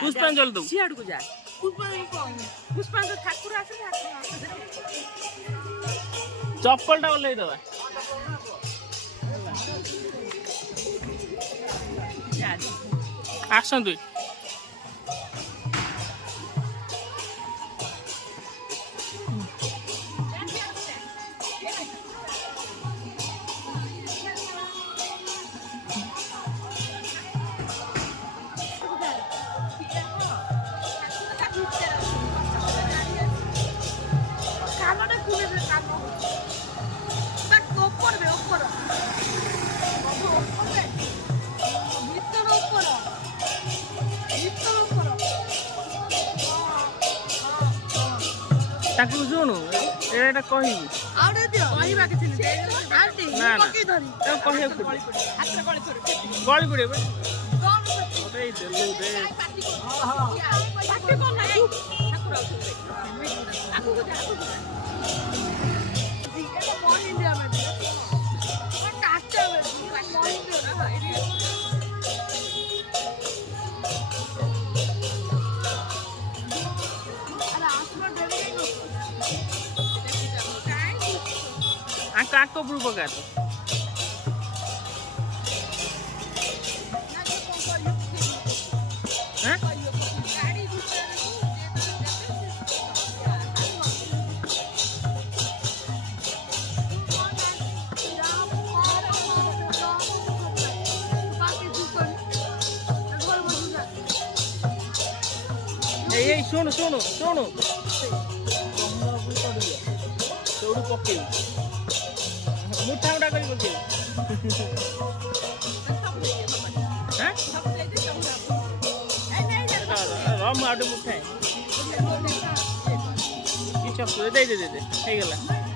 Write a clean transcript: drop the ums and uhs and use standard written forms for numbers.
पुष्पांजलि दो सियाड़ को जा पुष्पांजलि ठाकुर आसे चप्पल टा ओल्लै दवा आसन्तु ताकू सुनु एटा कहिबी आउडे दियो कहिबा के थिले आंटी पक्की धरी तो कहियो हाथ गळे छोरे गळी पड़े बे कौन ओटे देलु दे पार्टी कोन ना ठाकुर आकु को जा एटा कौन इंडिया में काटा में कौन इंडिया ना भाई काको ब्रू पका तो ए सुनु सुनु सुनु चौड़ू पके मुठा मुठा कर बोलते हैं रम आडू मुठा है ये चप्पू दे दे दे हे गला